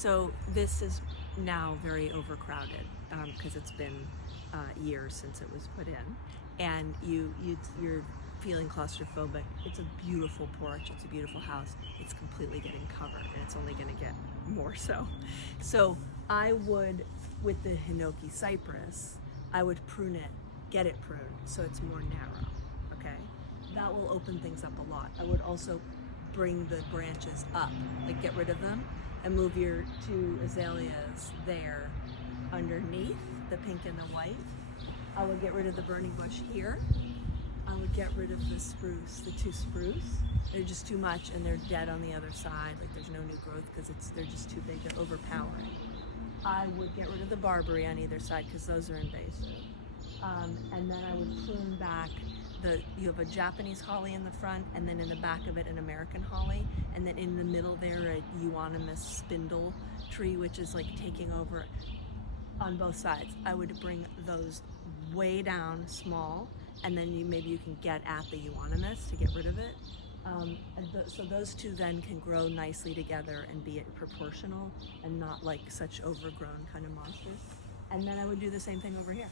So this is now very overcrowded because it's been years since it was put in, and you're feeling claustrophobic. It's a beautiful porch. It's a beautiful house. It's completely getting covered, and it's only going to get more so. So I would, with the hinoki cypress, I would prune it, get it pruned so it's more narrow. Okay, that will open things up a lot. I would also bring the branches up, like get rid of them and move your two azaleas there underneath the pink and the white. I would get rid of the burning bush here. I would get rid of the spruce, the two spruce. They're just too much and they're dead on the other side. Like there's no new growth because they're just too big, they're overpowering. I would get rid of the barberry on either side because those are invasive. And then I would prune back you have a Japanese holly in the front, and then in the back of it an American holly, and then in the middle there a euonymus spindle tree, which is like taking over on both sides. I would bring those way down small, and then maybe you can get at the euonymus to get rid of it. So those two then can grow nicely together and be proportional and not like such overgrown kind of monsters. And then I would do the same thing over here.